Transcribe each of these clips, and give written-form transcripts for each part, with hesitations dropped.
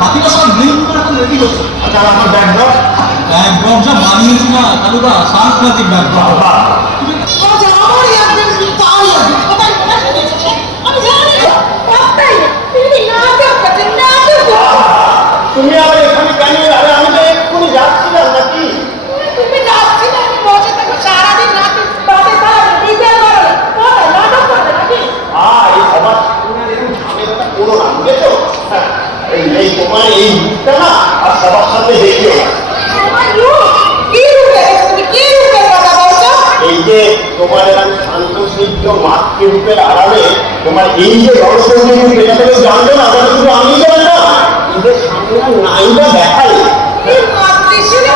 বাকিটা সব ড্রিঙ্ক করে রেডি হচ্ছে। আচ্ছা আমার ব্যাকড্রপ ব্যাকড্রপটা বানিয়েছি না কালুদা, সাংঘাতিক ব্যাকড্রপ। তুমি আবার এখানে কেন? আরে আমি তো এক্ষুনি যাচ্ছিলাম নাকি? তুমি যাচ্ছিলে, আমি বসে থাকো সারাদিন রাতে বাসে থাকো নিজের ঘরে নাটক করবে নাকি? এই সবার সামনে দেখুন ঝামেলাটা করো না, বুঝেছো? হ্যাঁ, এই তোমার এই রূপটা না আর সবার সাথে দেখিও না। আমার রূপ কি রূপে? তুমি কি রূপের কথা বলছো? এই যে তোমার এরকম শান্ত স্নিগ্ধ মাতৃরূপের আড়ালে তোমার এই যে রহস্যময় রূপ, এটা তো কেউ জানতো না, এটা শুধু আমি জানি না, এদের সামনে নাইবা দেখাই। এই মাতৃশীল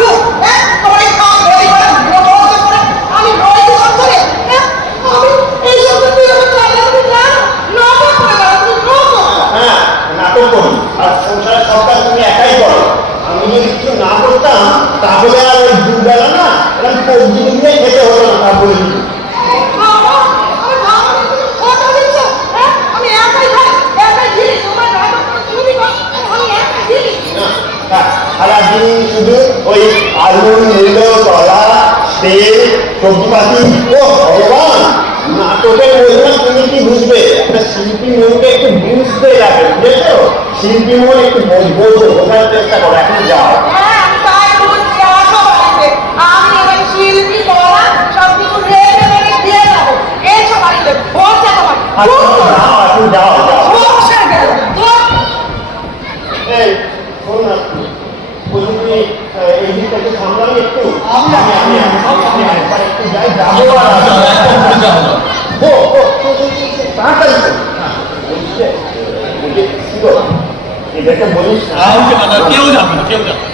রূপ, হ্যাঁ? তোমার এই খাওয়া বলি করে বলতে করে আমি রই দোকান করে, হ্যাঁ? আমি এই সব তুই আমার চাইলে তুমি জানো নাটক করে দাও, তুমি নাটক। হ্যাঁ, নাটক করি আর সংসারের সবটা তুমি একাই করো। আমি যদি কিছু না করতাম তাহলে আর ওই দুবেলা না এরকম সবজি দিয়ে খেতে হতো না। তা বলি সারাদিন শুধু ওই আলু মূল্য কলা তেল সবজিপাতি। ও ভগবান, নাটকের মধ্যে তুমি কি বুঝবে? একটা শিল্পী মনকে একটু বুঝতে লাগে, বুঝেছো? শিল্পী মন একটু বোঝো, বোঝার চেষ্টা করো। এখন যাও। এখন যাও যাও। এই শোন না, তুমি এই দিকটাকে সামলাবে একটু। আমি একবার একটু যাই, যাবো আর তাড়াতাড়ি এটাকে বলিস না। কেউ যাবে না, কেউ যাবে না।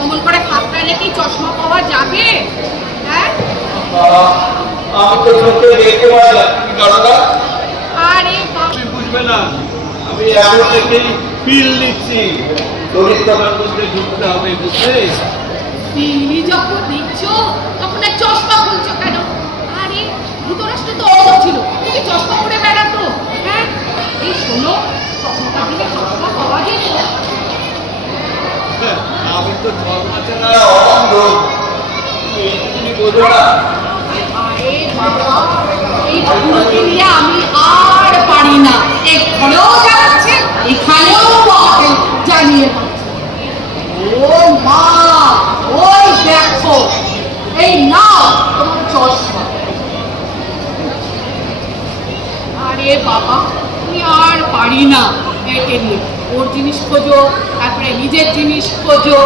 অমন করে খাপড়ালে কি চশমা পাওয়া যাবে? হ্যাঁ, আমি তো চোখে দেখতে পাই না, কি কারণটা আরে তুমি বুঝবে না। আমি এখন থেকেই ফিল নিচ্ছি, চরিত্রটার মধ্যে ঢুকতে হবে, বুঝলে? তুমি যখন দেখছো তখন এক চশমা খুলছো কেন? আরে ধৃতরাষ্ট্র তো অন্ধ ছিল, তুমি চশমা পরে বেড়াতো। হ্যাঁ, এই শোনো, তখনকার দিনে চশমা পাওয়া যেত। আমি তো জন্মাচেনা অন্ধ, তুমি বোঝো না। আরে বাবা, এই ভুলকে নিয়ে আমি আর পারি না। এখানেও যাচ্ছে, এখানেও বটে, জানিয়ে পাচ্ছে। ও মা, ওই দেখো, এই নাও তোমার চশমা। আরে বাবা, আমি আর পারি না একে নিয়ে। ওর জিনিস খোঁজো, তারপরে নিজের জিনিস খোঁজো,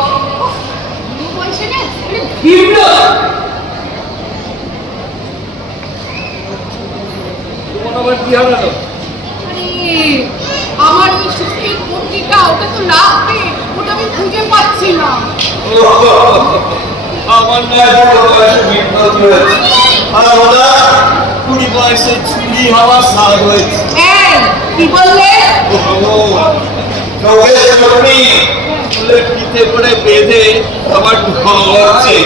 বয়সে না ভিড়। তোমার আবার কি হবে? আমার ওই সুখের পত্রিকা, ওটা তো লাগবে, ওটা আমি খুঁজে পাচ্ছি না। আমার নয় বড় বয়সে বিপ্লব হয়েছে, আর ওরা 20 বয়সে চুরি হওয়ার সাল হয়েছে। কি বললে? চোখের চোখনি ফুলের পিঠে করে বেঁধে আমার ঢোকাচ্ছে।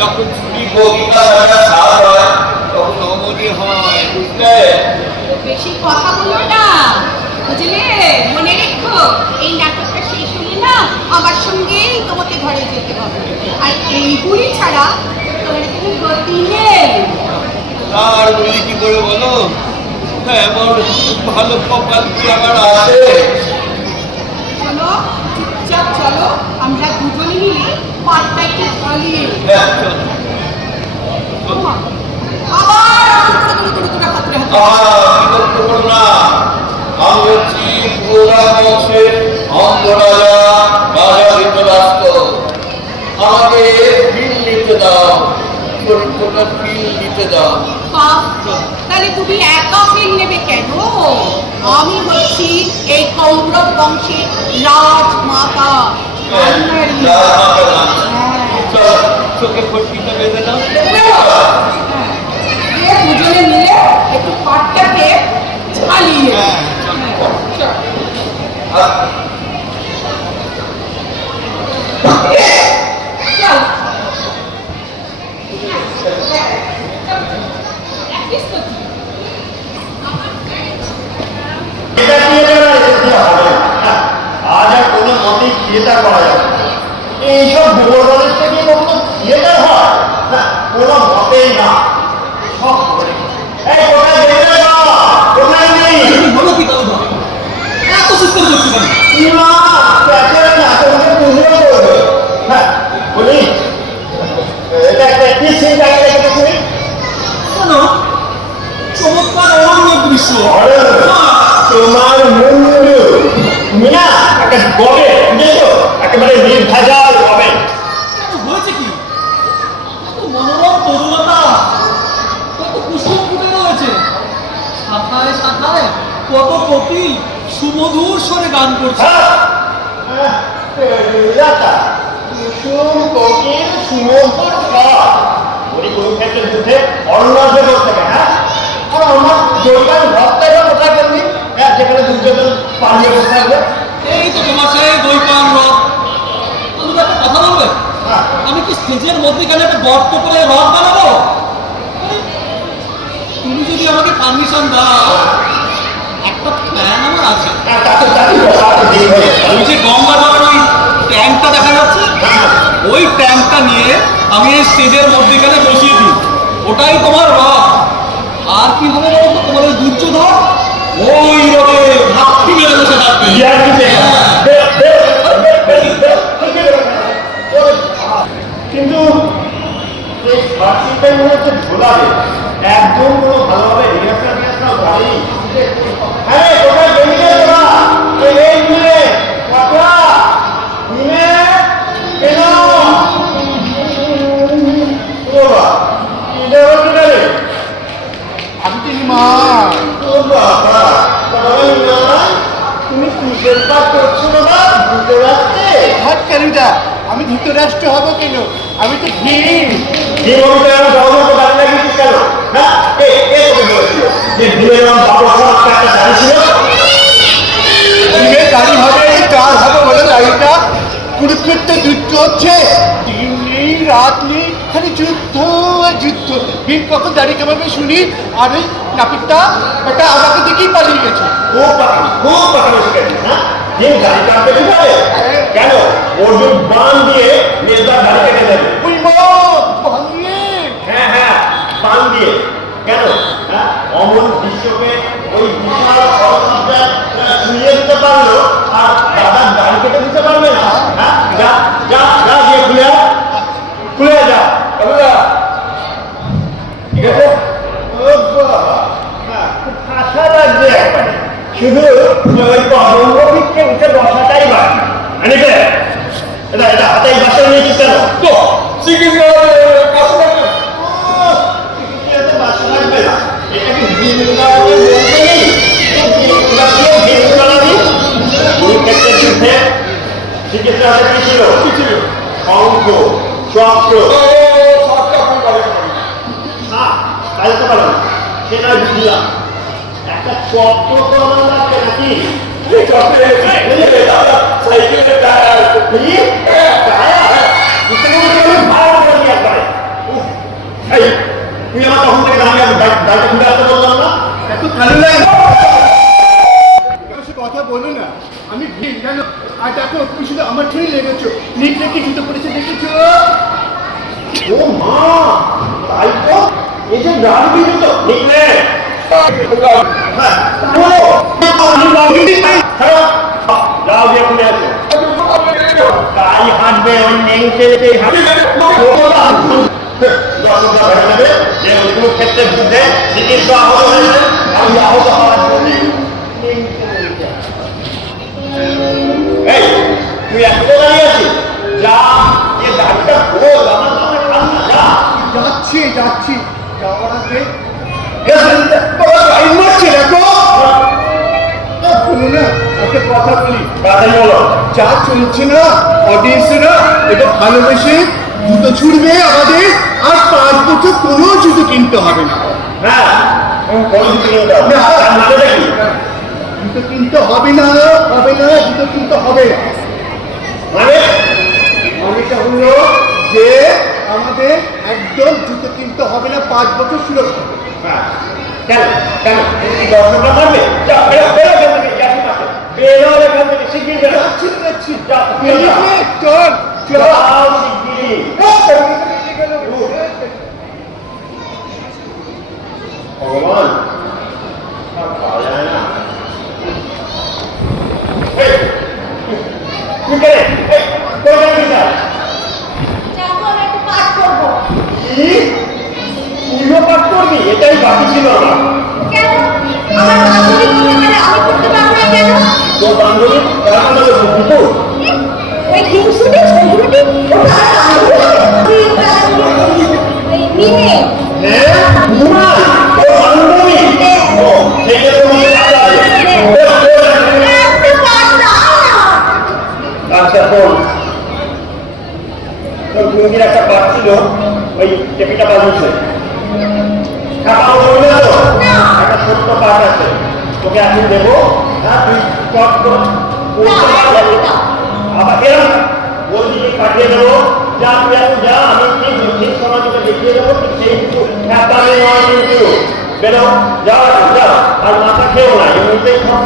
যখন চুরি বগিটা সাল হয় তখন অমনি হয়, বুঝলে? বেশি কথা বলো না, বুঝলে? মনে রেখো, এই নাটকটা শেষ হলে না আমার সঙ্গেই তোমাকে ঘরে যেতে হবে। আর এই বুড়ি ছাড়া তোমার কোনো গতি নেই। আর বলি কি করে বলো? এমন ভালো কপাল কি আমার আছে? চলো, চুপচাপ চলো, আমরা দুজনে মিলে পাটটা একটু ঝালিয়ে। আবার হাতরে আমি হচ্ছি পুরা বংশের অন্ধ রাজা, রাজা ধৃতরাষ্ট্র। আমাকে ফিল নিতে দাও, চরিত্রটা ফিল নিতে দাও। তাহলে তুমি একা ফিল নেবে কেন? আমি হচ্ছি এই কৌরব বংশের রাজমাতা, লাল মাখা গান। হ্যাঁ। চল চোখে ফটকিটা বেঁধে দাও। দুজনে মিলে একটু পাটটাকে ঝালিয়ে হ্যাঁ, চল। চল প্র্যাকটিস করছি। এটা থিয়েটার এটা হবে না। আজ আর কোনো মতেই থিয়েটার করা যাবে না। এইসব গোবরদলের থেকে কোনো থিয়েটার হয় না, কোনো মতেই না। সব করে এই কোথায় গেলে না, কোথায় নেই বলো কি দাদা এত চিৎকার করছি কেন? না প্যাচের না তোমাকে বুঝিয়ে করবে। হ্যাঁ বলি এটা একটা কি সিন জায়গা থেকে শুনি কেন চমৎকার অরণ্য দৃশ্য। তোমার মুন্ডু তুমি না একটা গবে বুঝেছো, একেবারে নির্ভেজাল গবে। কেন হয়েছে কি? এত মনোরম তরুণতা, কত কুসুম ফুটে রয়েছে, শাখায় শাখায় কত কপি সুমধুর স্বরে গান করছে। কুসুম কোকিল সুমধুর স্বর ওই কুরুক্ষেত্রের যুদ্ধে অরণ্যে করতে হবে। হ্যাঁ আর আমার জয়গান ভক্তরা কোথায় করবি? হ্যাঁ যেখানে দুর্যোধন পালিয়ে বসে থাকবে। এই তো তোমার সেই দৈপান রথ। তুমি তো একটা কথা বলবে, হ্যাঁ আমি কি স্টেজের মধ্যেখানে একটা গর্ত করে রথ বানাবো? আরে, তুমি যদি আমাকে পারমিশন দাও, একটা প্ল্যান আমার আছে। হ্যাঁ তাতে তাতে দিন হয়ে যাবে। ওই যে গঙ্গাধরের ওই ট্যাঙ্কটা দেখা যাচ্ছে, ওই ট্যাঙ্কটা নিয়ে আমি এই স্টেজের মধ্যেখানে বসিয়ে দিই, ওটাই তোমার রথ। আর কি হবে বলো তো, তোমার ওই দুর্যোধন ওই রথে ভাবটি মেরে বসে থাকবে। ইয়ার কি দেখে? কিন্তু এই ফার্সিটাই মনে হচ্ছে ঝোলাবে একদম কোনো ভালোভাবে রিহার্সাল ভালোই। হ্যাঁ কোথায় বেরিয়ে তোরা এই মিলে কথা মিলে কেন বাবা এটা হচ্ছে না রে আমি তিনি মা ও বাবা তাহলে না তুমি কিসের পাঠ করছো বাবা বুঝতে পারছে হাত কালুদা আমি ধৃতরাষ্ট্র হব কেন? আমি তো ভীম। জীবনটা আমি জগন্নাথ বাড়ি লাগিয়েছি কেন? না কে কে তোকে বলেছিল যে ভীমের নাম বাবুসার একটা দাড়ি ছিল? ভীমের দাড়ি হবে কার হবে বলে দাড়িটা? কুরুক্ষেত্রে যুদ্ধ হচ্ছে, দিন নেই রাত নেই, খালি যুদ্ধ আর যুদ্ধ। ভীম কখন দাড়ি কামাবে শুনি? আর ওই নাপিতটা এটা আমাকে দেখেই পালিয়ে গেছে। খুব পাঠানো শিখেছিস না? ভীম গাড়ি কাটতে ঠিক হবে কেন? অর্জুন বান দিয়ে মেজদার গাড়ি কেটে দেবে। ওই মা ভাঙিয়ে হ্যাঁ হ্যাঁ বান দিয়ে কেন? হ্যাঁ অমন বিশ্বকে ওই বিশাল সরস্বতীটা ছুঁয়ে দিতে পারলো আর দাদার গাড়ি কেটে দিতে পারবে না? হ্যাঁ যা যা যা দিয়ে খুলে যা ঠিক আছে? ও বাবা হ্যাঁ খুব আশা লাগবে একবারে শুধু ওই কদম্ব ভিক্ষে উঠে বসাটাই বাকি আনিবে এটা এটা হাতে বাসা নিয়েছিস কেন? তো শ্রীকৃষ্ণ কাছে থাকবে। চিকিৎসাতে বাসা লাগবে না এটা কি বৃন্দাবনের মধ্যে নেই? কুরুক্ষেত্রের যুদ্ধে চিকিৎসা হাতে কি ছিল? শঙ্খ চক্র না তাই তো পারো না সেটা বুঝলাম একটা চক্র তো আমার লাগবে নাকি? সাইকেলের টায়ার তুই আমার তখন থেকে দাঁড়িয়ে ঘুরে আসতে বললাম না? এত কালুদা কথা বলো না, আমি ভীম জানো। আর দেখো তুমি শুধু আমার ঠেলে লেগেছো, নিচে কি জুতো পড়েছে দেখেছো? ও মা তাই তো এই যে গাড়ি বিদ্যুৎ নিকলে যাও দিয়ে খুলে আছে গাড়ি হাঁটবে ওই নেংটে হাঁটবে যে কুরুক্ষেত্রের যুদ্ধে শ্রীকৃষ্ণ আহত হয়েছে আমি আহত হওয়ার জন্য এই তুই এত দাঁড়িয়ে আছিস যা এ গাড়িটা খোল আমার নামে খান না যা যাচ্ছি যাচ্ছি যাওয়ার আগে গাড়ি মারছে দেখো বলো না একটা কথা বলি, তাড়াতাড়ি বলো। যা চলছে না অডিয়েন্সরা এটা ভালোবেসে জুতো ছুড়বে আমাদের, আর 5 বছর কোনো জুতো কিনতে হবে না। হ্যাঁ, কোনো কিছু কিনতে হবে না। তার মানেটা কি? জুতো কিনতে হবে না, হবে না, জুতো কিনতে হবে না। মানে মানেটা হলো যে আমাদের একদম জুতো কিনতে হবে না, 5 বছর সুরক্ষা। হ্যাঁ, কেন কেন তুমি কি দর্শকরা মারবে? যা বেরো বেরো এখান থেকে, যা ঠিক আছে, বেরো এখান থেকে, শিগগির বেরো। যাচ্ছি তো যাচ্ছি, যা, চল চল। যাও শিগগিরই। ভগবান, আর পাওয়া যায় না। এই, তুই কে রে? এই, তোর কাছে কি চাই? যাবো, আমি একটু পাঠ করবো। কি? তুইও পাঠ করবি? এটাই বাকি ছিল আমার। কেন? আমার বান্ধবী করতে পারে, আমি করতে পারবো না কেন? তোর বান্ধবী তার নাম হলো বিপুল। ওই হিংসুটে ঝগড়ুটে মিলে হ্যাঁ, বিপুল, তোর বান্ধবী। ও, সেইটা তো মনে আছে। একটা পাঠ দাও না। আচ্ছা, শোন। তোর গুঞ্জির একটা পাঠ ছিল, ওই টেপিটা বাজছে। খাওয়া বলবে না তো? একটা ছোট্ট পাঠ আছে, তোকে এখন দেবো। হ্যাঁ, তুই চট করে আবার এরকম বলছি যে কাটিয়ে দেবো। যা তুই এখন যা, আমি ঠিক সময় তোকে দেখিয়ে দেবো। ঠিক সেই হ্যাঁ নয় কিন্তু বেরো, যাও এখন, যাও। আর মাথা খেয়েও না, এমনিতেই খাও।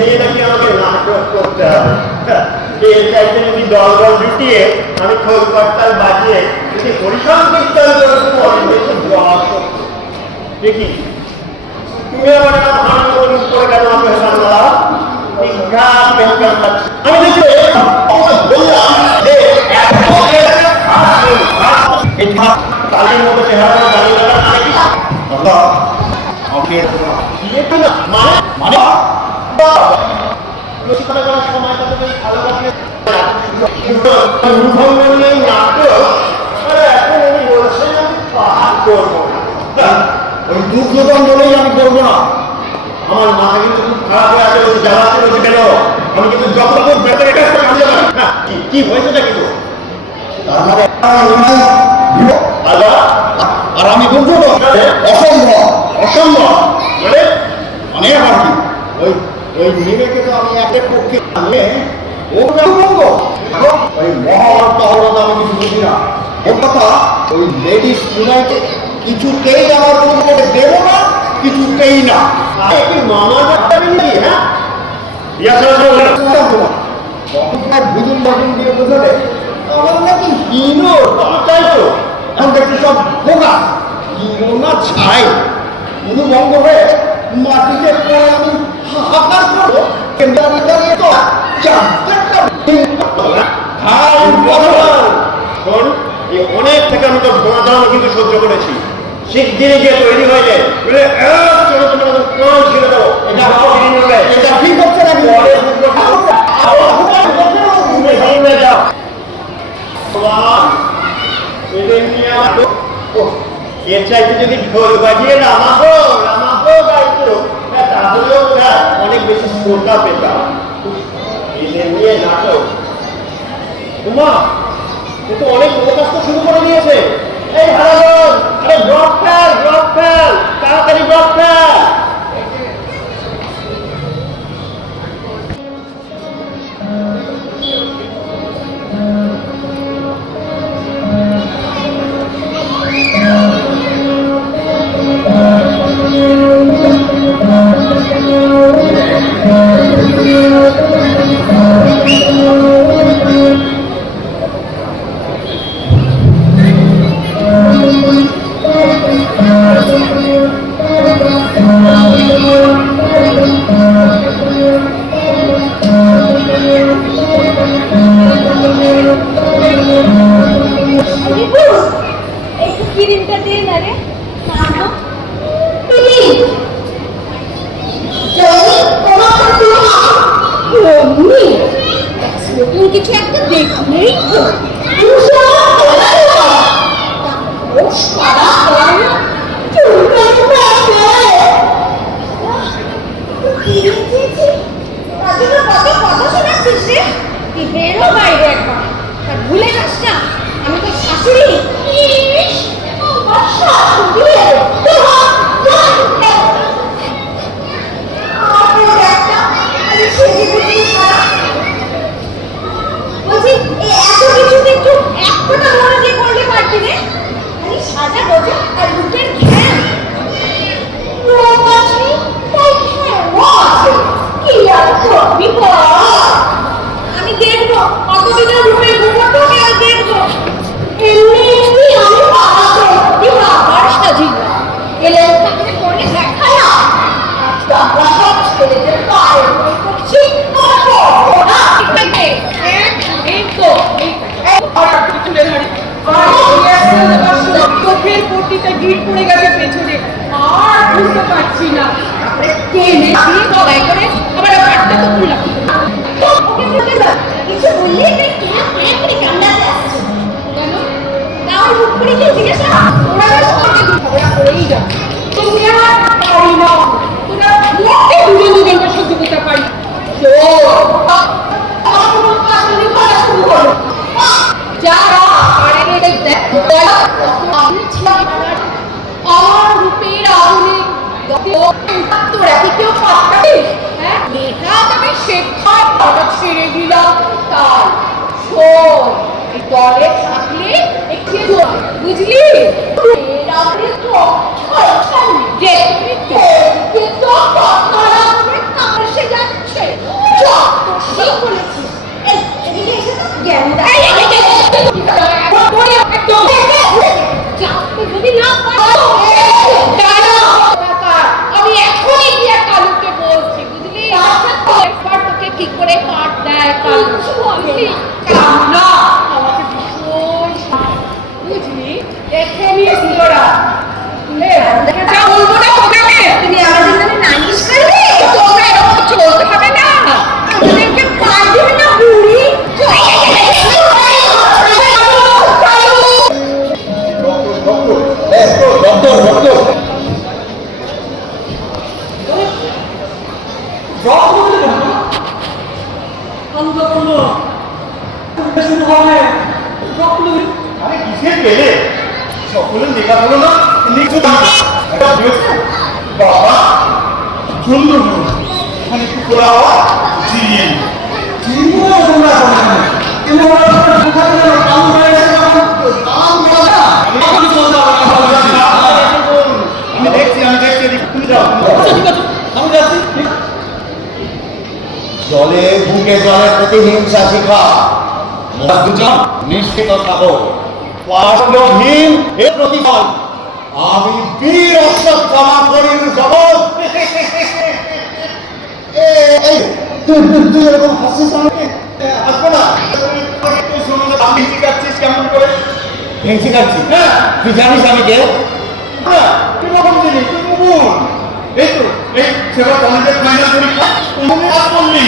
নিয়ে নাকি আমাকে নাটক করতে হবে। এর চাইতে যদি দল জুটিয়ে আমি খোঁজ করতাল বাজিয়ে যদি পরিসংকীর্তন করে অনেক বেশি জবাব করতো। দেখি তুমি আমার ভালো করে কেন আমাকে হেসান দাও? আমি দেখি বললাম যে কালের মতো চেহারা দাঁড়িয়ে মানে মানে ওই দুর্যোধন বলেই আমি করবো না। আমার মাথা কিন্তু খুব খারাপ হয়ে আছে, ওই জ্বালাতে রয়েছে কেন? আমি কিন্তু যখন বেতন কি হয়েছেটা কিন্তু আর আমি দুর্যোধন অসম্ভব অসম্ভব মানে মানে আবার কি? ওই ওই মেয়েকে তো আমি একের পক্ষে আনলে ও বঙ্গ ওই মহাভারত হরতা আমি কিছু বুঝি না। ওর কথা ওই লেডিস ইউনাইটেড কিছুতেই আমার কোনো দেব না, কিছুতেই না। মামা নাকি? হ্যাঁ, ভুজুন বাজুন দিয়ে বোঝালে আমার নাকি হিরো তাই তো। এখন দেখছি সব বোকা, হিরো না ছাই কোনো বঙ্গ হয়ে মাটিতে পড়ে আমি হাহাকার করবো। অনেক থেকে আমি তো ঘোড়া দাম কিন্তু সহ্য করেছি। শিগগিরি গিয়ে তৈরি হয়ে যায় ছেড়ে দেবো। এটা ঠিক হচ্ছে নাকি? এর চাইতে যদি ঢোল বাজিয়ে রামাবো রামাবো গাইতো তাহলেও অনেক বেশি শ্রদ্ধা পেতাম। এদের নিয়ে নাটক তোমা এ তো অনেক প্রকাশ শুরু করে দিয়েছে। এই ভালো আরে ড্রপ ফেল তাড়াতাড়ি ড্রপ ফেল। একটু ক্রিমটা দিয়ে না রে নতুন কিছু একটা দেখলেই তো বাইরে একবার ভুলে যাস না আমি তো শাশুড়ি বলছি এত কিছুতে একটু এক ফোঁটা মনোযোগ করলে পারবি রে খালি সাজা গোজা আর লুকের ঘ্যান রোগ আছে তাই ঘ্যানও আছে কি আর করবি বল আমি দেখবো কতদিনের রূপে ঘুমোতো আর দেখবো এমনি এমনি আমি বাবার সাজি এলে তাকে করে দেখা না টাকা সব ছেলেদের পায়ে করছি চোখের পট্টিটা গিট পড়ে গেছে পেছনে আর বুঝতে পারছি না টেনে দিয়ে গলায় করে আবার হাতটা তো খুললাম কিছু বললে কান্নাতে আসছে কেন তাও মুখ করে কি জিজ্ঞেস না ওরা সবাই ঝগড়া করেই যাও তুমি আর পারি না তোরা লোককে দুজন সহ্য করতে পারি যারা আমার রূপের আগুনে তোরা কি কেউ পাঠাবি হ্যাঁ এটা তবে শেখার কথা ছেড়ে দিলাম তাই শোন দলে থাকলে একটু বুঝলি যদি না আমি এখনই গিয়ে কালুকে বলছি বুঝলি এরপর তোকে কি করে কাট দেয় কালু বুঝলি না আমাকে ভীষণ বুঝলি দেখে নিস তোরা যা বলবো না তোকে তুমি আমাদের মানে নালিশ করবে তোমরা এরকম চলতে হবে না আমাদেরকে পার দিবে না বুড়ি সকলের দেখা হলো না নিচু বাবা সুন্দর মানে একটু খোলা হওয়া জি আমি দেখছি জলে বুকে জলের প্রতি হিংসা শিখা দুজন নিশ্চিত থাকো পাশহীন এর প্রতিফল আমি বীর অশ্বত্থামা করির জগৎ তুই এরকম হাসিস আমাকে আসবো না আমি শিখাচ্ছিস কেমন করে ভেঙে খাচ্ছি তুই জানিস আমি কে কিরকম জিনিস তুই মুগুন এই তো এই সেবা কলেজের ফাইনাল পরীক্ষা তুমি পাস করলি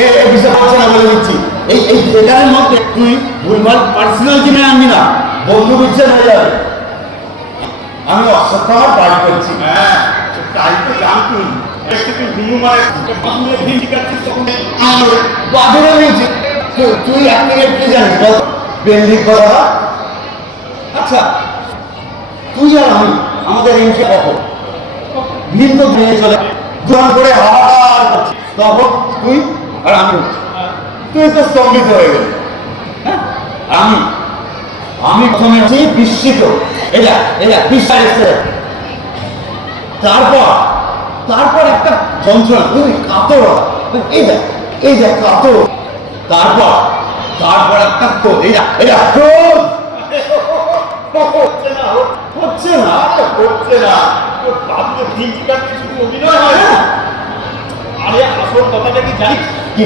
এই বিষয় বলছে না বলে দিচ্ছি এই এটার মধ্যে তুই ভুলভাল পার্সোনাল জিনিস আনবি না বন্ধু বিচ্ছেদ হয়ে যাবে আমি অশ্বত্থামার বাড়ি করছি হ্যাঁ তাই তো জানতুম একটু ঘুমু মারে বাঁধুরে ভিন শিখাচ্ছিস তখন বাঁধুরে হয়েছে তুই এক মিনিট কি জানিস বল বেন্ডিং করা আচ্ছা তুই আর আমি আমাদের এমকে কখন ভিন্ন ভেঙে চলে জোয়ান করে হাহাকার করছি তখন তুই আর আমি তুই তো স্তম্ভিত হয়ে গেলি হ্যাঁ আমি প্রথমে আছি বিস্মিত এটা বিশ্বাস এসে তারপর একটা যন্ত্রণা তুমি কাতর এই দেখ কাতর তারপর একটা ক্রোধ এটা ক্রোধ হচ্ছে না বাবুকে দিন চিকার কিছু অভিনয় হয় না আরে আসল কথাটা কি জানিস কি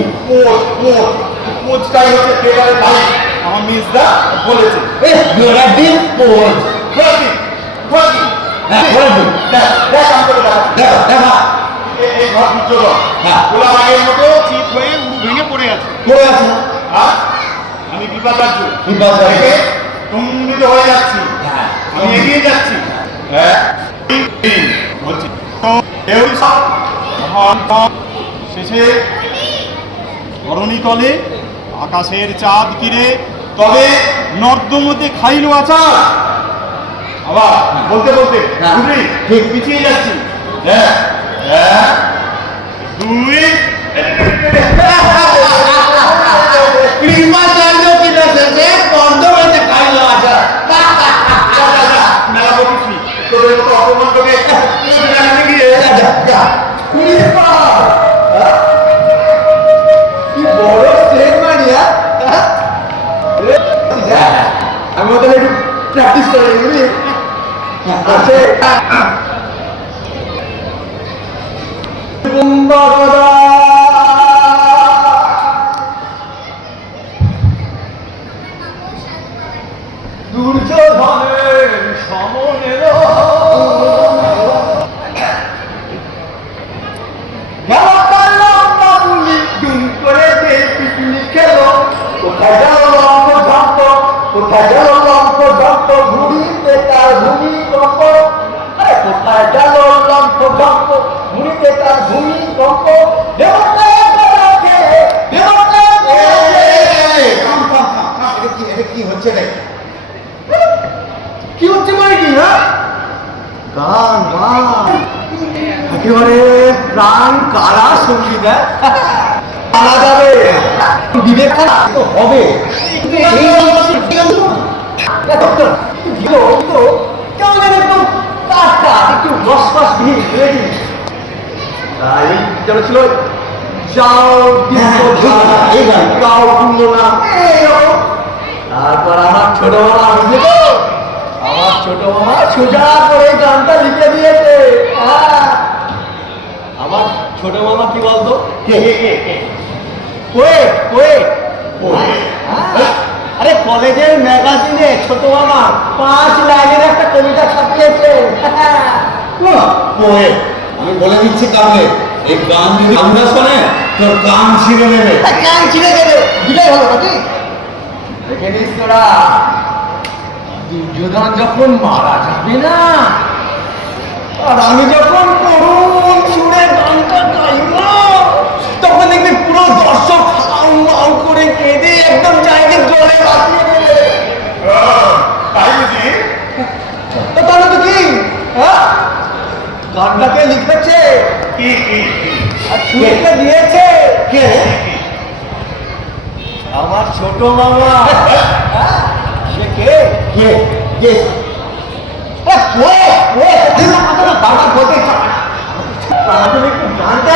কোচটাই হচ্ছে পেপারের মালিক আমার মিসদা বলেছে দিন কোচ এই ঘর দুর্যোগ গোলা বাগের মতো চিত হয়ে উড়ু ভেঙে পড়ে আছে আমি বিপদার্য সম্মিলিত হয়ে যাচ্ছি আমি এগিয়ে যাচ্ছি বলছি শেষে ধরণী তলে আকাশের চাঁদ কিরে তবে নর্দমতে খাইলো আচার। আবার বলতে বলতে বুঝলি ঠিক পিছিয়ে যাচ্ছি। হ্যাঁ হ্যাঁ দুই কৃপাচার্য কিনা শেষে নর্দমাতে খাইলো আচার। মেলা বলছি তোদের মতো অপমান তোকে জানাতে গিয়ে কি বড় স্টেট মারিয়া। আমি ওদের একটু প্র্যাকটিস করে বুঝলি। দুর্যোধনের সমনেল কোথায় গেল লম্ব ঝম্প, কোথায় গেল লম্ব ঝম্প, ঘুরিতে তার ভূমিকম্প। আরে কোথায় গেল লম্ব ঝম্প, ঘুরিতে তার ভূমিকম্প। কি হচ্ছে রে? কি হচ্ছে মানে কি? হ্যাঁ গান গান একেবারে প্রাণ কারা সঙ্গীত। পালা যাবে বিবেক তো হবে। কেমন একদম টাটকা একটু রসপাস দিয়ে রেডি। তাই যেন ছিল যাও গাও কুন্দ নাম। তারপর আমার ছোট মামা বুঝলি তো, আমার ছোট মামা সোজা করে গানটা লিখে দিয়েছে। আমার ছোট মামা কি বলতো? আরে কলেজের ম্যাগাজিনে ছোট মামা 5 লাইনের একটা কবিতা ছাপিয়েছে। আমি বলে দিচ্ছি কাউকে এই গান যদি আমরা শোনে তোর কান ছিঁড়ে নেবে। কান ছিঁড়ে দেবে দুটাই হলো নাকি? দেখে নিস তোরা, দুর্যোধন যখন মারা যাবে না, আর আমি যখন করুণ সুরে গানটা গাইব, তখন দেখবি পুরো দর্শক হাউ হাউ করে কেঁদে একদম জায়গায় জলে ভাসিয়ে দেবে। তাই বুঝি? তো তাহলে তো কি? হ্যাঁ, গানটাকে লিখেছে কি আর সুরকে দিয়েছে কে? আমার ছোট মামা। সে কে? কে কে? বারবার বলতে একটু গানটা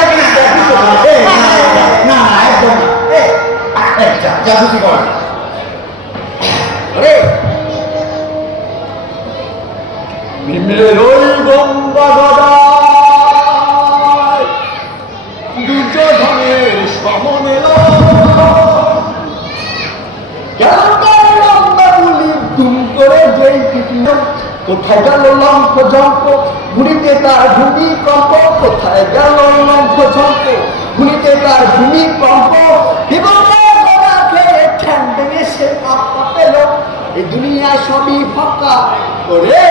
না একদম যা খুশি কর। দুর্যোধনের সমনেল কোথায় গেল লম্ফ ঝম্প, ঘুরিতে তার ভূমিকম্প। কোথায় গেল লম্ফ ঝম্প, ঘুরিতে তার ভূমিকম্প। ঠ্যাং ভেঙে সে আপা পেল, এই দুনিয়া সবই ফাঁকা করে,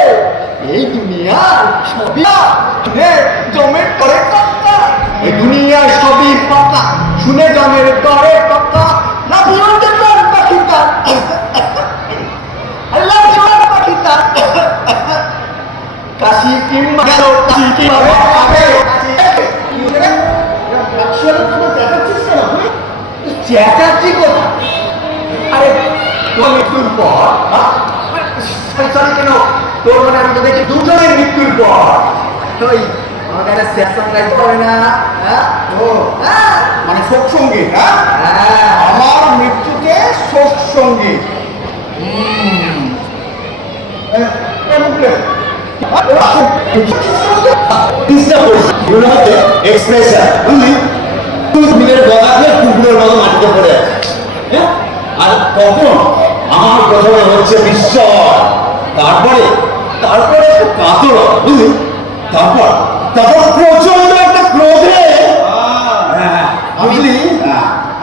এই দুনিয়া সবই জমের করে টাকা। এই দুনিয়া সবই ফাঁকা, শুনে জমের করে টাকা। না বুঝতে পার পাখিটা, আল্লাহ জোয়ার পাখিটা কাশি কিংবা গেল কাশি কিংবা চেঁচাচ্ছি কোথা? আরে তোর মৃত্যুর পর সরি কেন তোর মানে আমি তো দেখি দুজনের মৃত্যুর পর ওই আমাকে একটা স্যাড সং গাইতে হবে না? ও মানে শোক সঙ্গীত। আমার মৃত্যুকে শোক সঙ্গীত। এক্সপ্রেশন বুঝলি মিলের গলাকে কুকুরের মতো মাটিতে পড়ে আছে। আর তখন আমার প্রথমে হচ্ছে বিস্ময়, তারপরে তারপরে একটু কাতর বুঝলি, তারপর তারপর প্রচন্ড একটা ক্রোধে বুঝলি।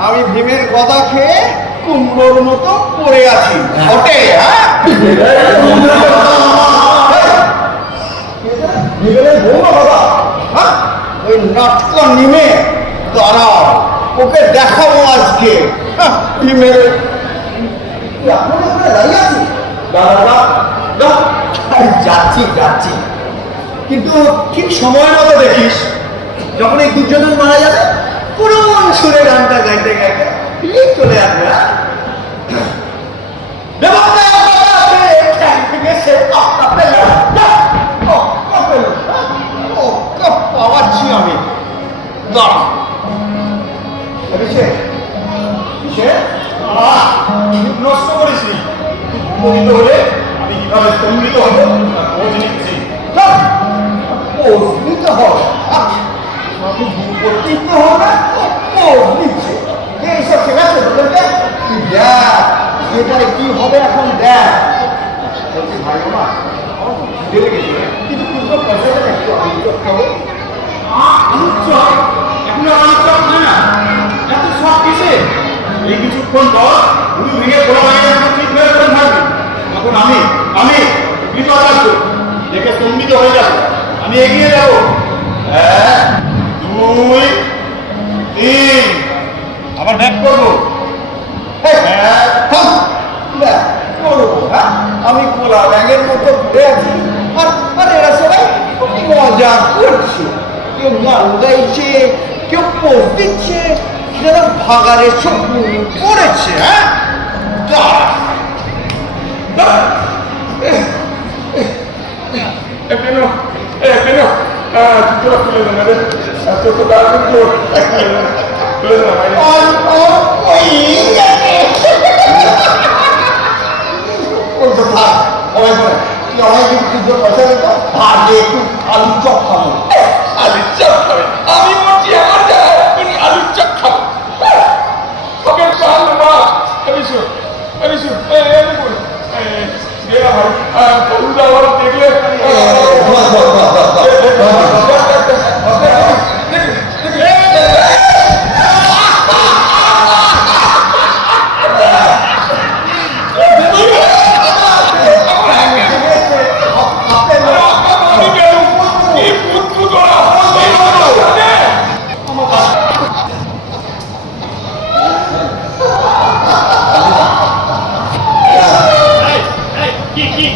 আমি ভীমের গদা খেয়ে কুমড়োর মতো পড়ে আছি। ওটে ওই নাটক নিমে দাঁড়াও, ওকে দেখাবো আজকে। কি মেরে এখন ওখানে দাঁড়িয়ে আছি? দাঁড়া, যাচ্ছি যাচ্ছি, কিন্তু ঠিক সময় মতো দেখিস যখন এই দুর্যোধন মারা যাবে পুরোন সুরে গানটা গাইতে গাইতে ঠিক চলে আসবে। পাওয়াচ্ছি আমি, দাঁড়া নষ্ট করেছি উপনীত হলে আমি কিভাবে স্তম্ভিত হবো খোঁজ নিচ্ছি। নিতে হবে আমাকে দূর করতেই তো হবে, খোঁজ নিচ্ছে এইসব শেখাচ্ছে তোদেরকে। তুই দেখ সেটারে কি হবে এখন দেখ। বলছি ভাই আমার আমার খুব খিদে লেগেছে, কিন্তু কিন্তু পয়সা দেবে একটু আলু চপ খাবো। আলু চপ? এখনো আলু চপ খায় না? এত সব কিসে? এই কিছুক্ষণ পর গুরু ভেঙে পোড়া লাগে ঠিক হয়ে করে থাকবে, তখন আমি বিপদার্থ দেখে স্তম্ভিত হয়ে যাবো। আমি এগিয়ে যাব, 1 2 3 আবার ব্যাক করবো। আমি কোলা ব্যাঙের মতো ঘুরে আছি আর এরা সবাই মজা করছে, কেউ গান গাইছে, কেউ পোজ দিচ্ছে, যারা ভাগারে চোখ পড়েছে। আলু চপ খাবো। আলু চপ খাবে? আমি বলছি আমার আলুর চপ খাবো।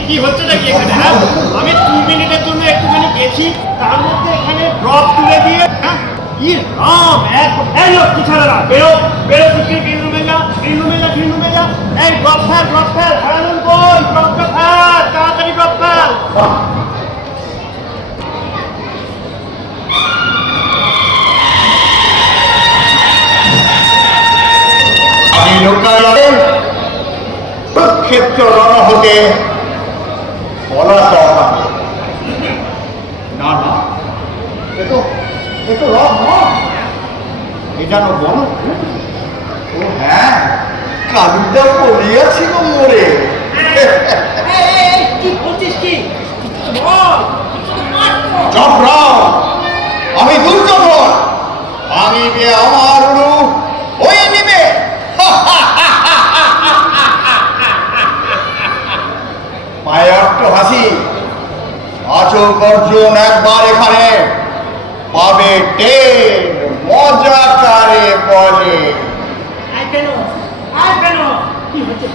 কি হচ্ছে নাকি এখানে? আমি 2 মিনিটের জন্য একটুখানি গেছি, তার মধ্যে এখানে ড্রপ তুলে দিয়ে কি রাম এক এই লোক কি ছাড়া বেরো বেরো, তুই গ্রিন রুমে যা, গ্রিন রুমে যা, গ্রিন রুমে যা। এই ড্রপ ফেল হারানোর কই, ড্রপ ফেল, তাড়াতাড়ি ড্রপ ফেল। আমি লোকালয়ে কুরুক্ষেত্র রণ হতে পলাতক। না না, এ তো রব নয়, এ যেন বন। ও হ্যাঁ, কালুটা বলিয়াছিল মোরে। কি বলছিস কি? চপ রাও, আমি দুর্যোধন, আমি বে আমার রূপ ওই নিবে। পায়ে অট্ট হাসি, আচক অর্জুন একবার এখানে পাবে টের, মজা কারে বলে। কি হচ্ছে?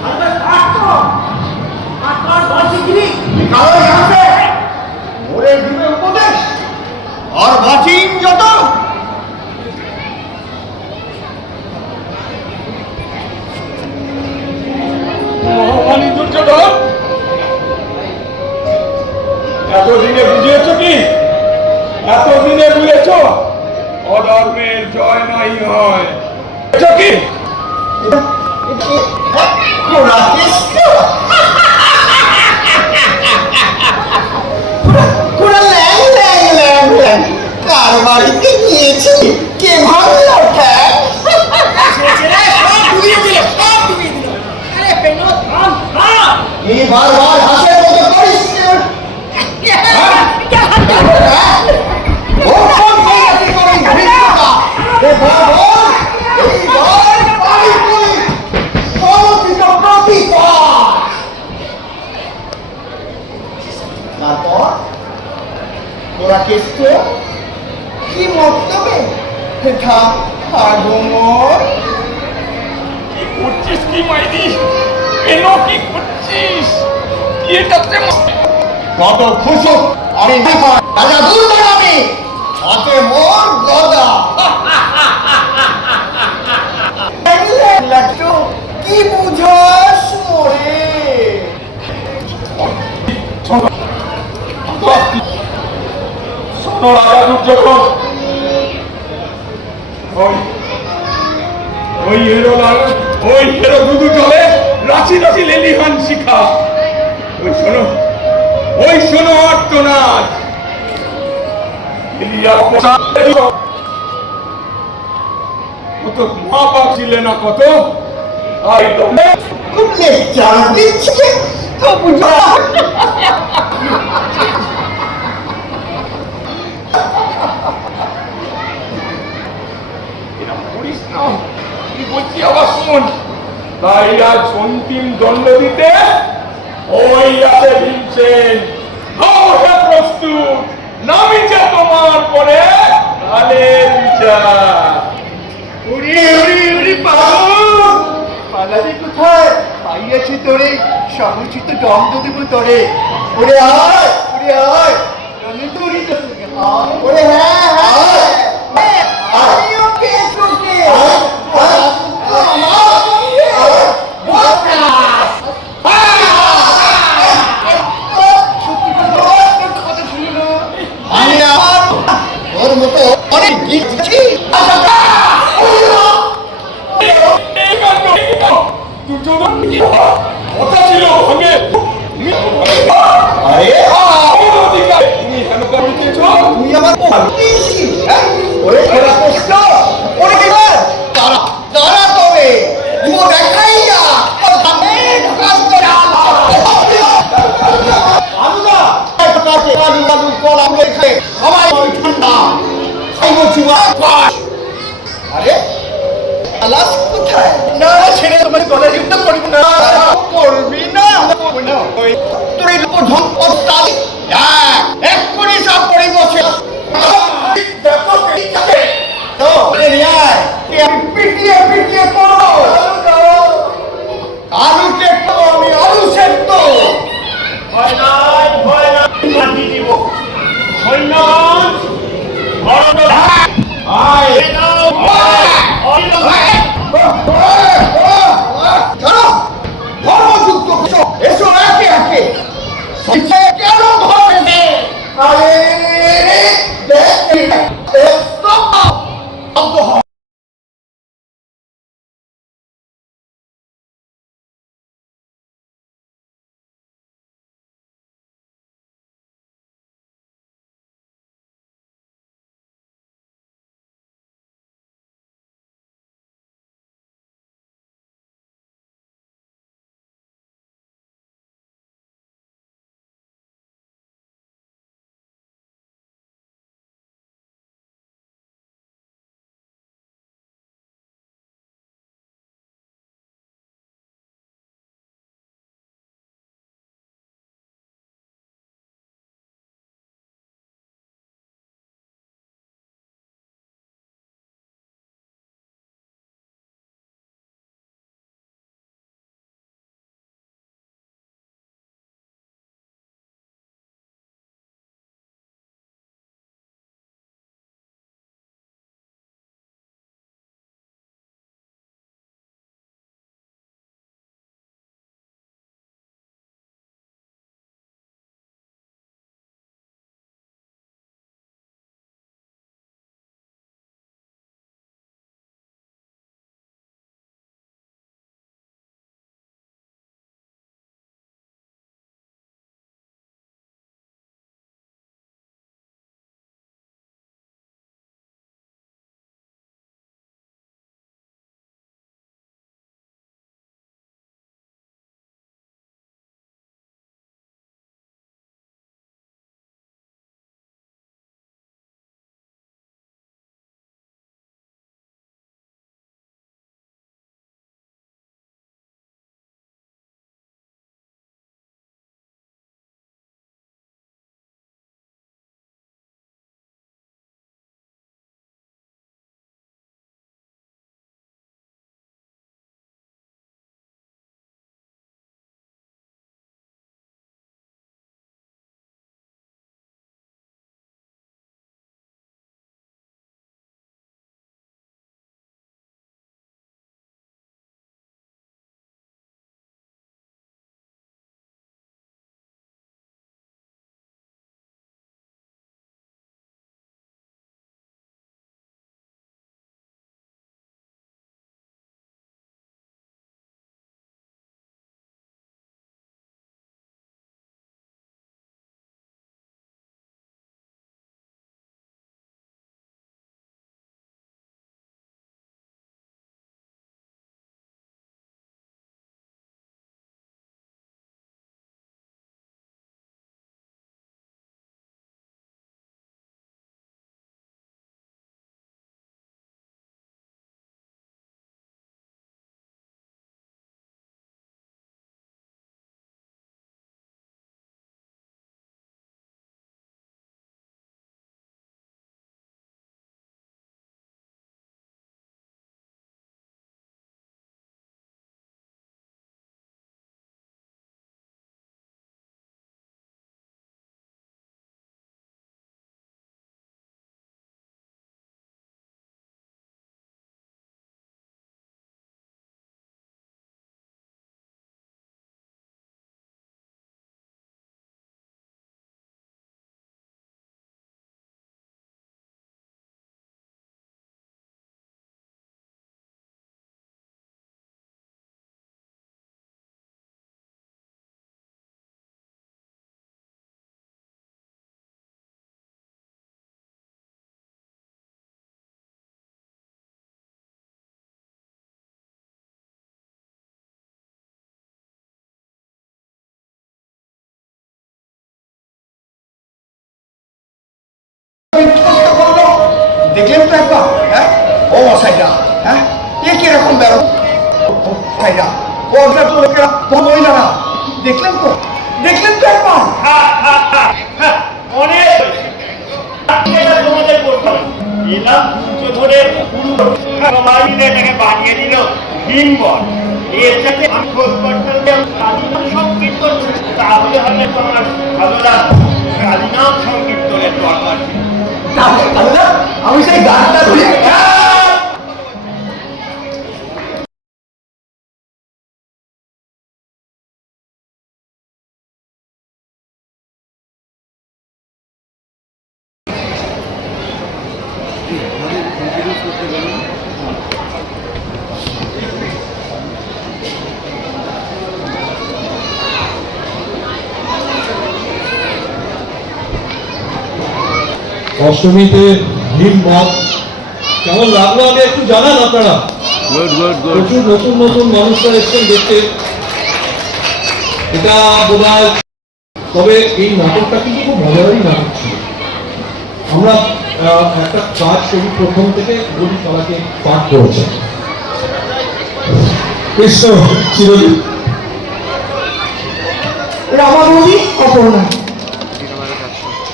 বলছি কি ওরে দিবে উপদেশ আর বাঁচিন যত। মহামানী দুর্যোধন, এতদিনে বুঝিয়েছ কি? এতদিনে বুঝেছ অধর্মের জয় নাই হয় কি? কার বাড়িতে গিয়েছি, কে ভাবল ঠ্যাং? এই বারবার হাসের মতো করিস তারপর তোরা কেষ্ট কি মতলবে? থাম আগমন। কি করছিস কি মাইরি? কেন কি করছিস? কি এটাতে কত খুশি আমি রাজা দুর্গা আমি হাতে মোর গদা। লাট্টু কি বুঝাস মোরে? শোনো রাজা দুর্যোধন, ওই হেরো দুদু জলে রাশি রাশি লেলিহান শিখা। ওই শোনো আর্তনাদ। কত মা বাপ ছিলে না কত, আই তোমরা খুব লেকচার দিচ্ছে তো বুঝা। এরকম করিস না, কি বলছি আবার শোন। তাই আজ অন্তিম দণ্ড দিতে ওই আছে ভীমসেন। হও হে প্রস্তুত, নামিছে তোমার পরে কালের বিচার। উড়ি উড়ি উড়ি পাবো পালাবি কোথায়? পাইয়াছি তোরে সমুচিত দণ্ড দেব তোরে। ওরে আয় ওরে আয় আমি তোরই ওরে হ্যাঁ হ্যাঁ আমিও পেয়েছি। আমি আমার ওর মতো অনেক গিয়েছি। দুর্যোধন কথা ছিল ভাঙে। আরে আমার অধিকার তুমি হেন করিতেছ। তুই আমার ভাবতেছি ওরে খেলা কষ্ট ওরে খেলা তারা তারা তবে তুই দেখাই যা আলুদা কাছে আলু আলু কল আমরা খাই সবাই ঠান্ডা খাইবো চিবা আরে আলাস কোথায়? না ছেড়ে তোমার গলা যুদ্ধ করবি না করবি না ওই তোর এই প্রথম অস্তালি এক্ষুনি সব করে বসে দেখো তো রিয়ায় আমি পিটিয়ে পিটিয়ে করবো আলুকে তো আমি আলু সেদ্ধ ভয় নাই মাটি দিব। সৈন্যগণ আয় ধর্মযুদ্ধ এসো একে একে কেন ধরবে? আরে দেখলেন তো একবার, হ্যাঁ? ও মশাইরা, হ্যাঁ? এ কিরকম বেরো মশাইরা, ও আপনার তো লোকেরা, তো মহিলারা, দেখলেন তো একবার? অনেক তোমাদের করতে হবে। এলাম দুটো ধরে পুরো সবাই মিলে এটাকে বানিয়ে দিল হিমবল। এর সাথে আমি খোঁজ করতে সব কীর্তন, তাহলে হলে তোমার ভালো লাগবে। কালীনাম সংকীর্তনের দরকার ছিল। আমি সেই গানটা ধরে অষ্টমীতে হিমমত কেমন লাগলো আগে একটু জানান আপনারা। প্রচুর নতুন নতুন মানুষরা এসছেন দেখতে, এটা বোধহয়। তবে এই নাটকটা কিন্তু খুব মজাদারই নাটক ছিল। আমরা একটা কাজ করি প্রথম থেকে, গলি কলাকে পাঠ করেছে কৃষ্ণ চিরদিন। রামাবতী অপর্ণা,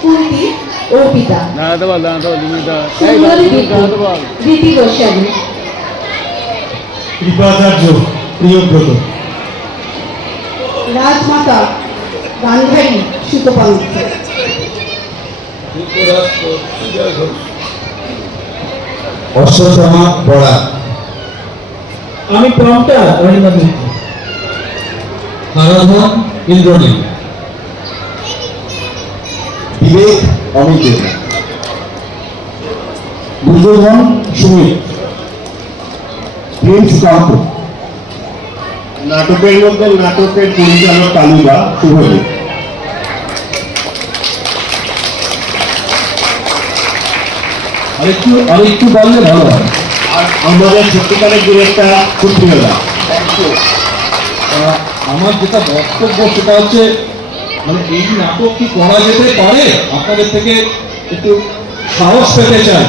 কুন্তি অর্পিতা, সুন্দরী রীতি গোস্বামী, কৃপাচার্য প্রিয়ব্রত, রাজমাতা গান্ধারী সুতপামিত্র, অশ্বত্থামা বড়া, আমি প্রমটা অরিন্দম মিত্র, হারাধন ইন্দ্রনীল, বিবেক অমিত দেব, দুর্যোধন সুমিত, প্রেম সুকান্ত, নাটকের মধ্যে নাটকের পরিচালক কালুদা শুভজিৎ, আরেকটু বললে ভালো হয়। আর আমাদের সত্যিকারের ডিরেক্টর সুপ্রিয়দা। আমার যেটা বক্তব্য সেটা হচ্ছে, মানে এই নাটক কি করা যেতে পারে, আপনাদের থেকে একটু সাহস পেতে চাই।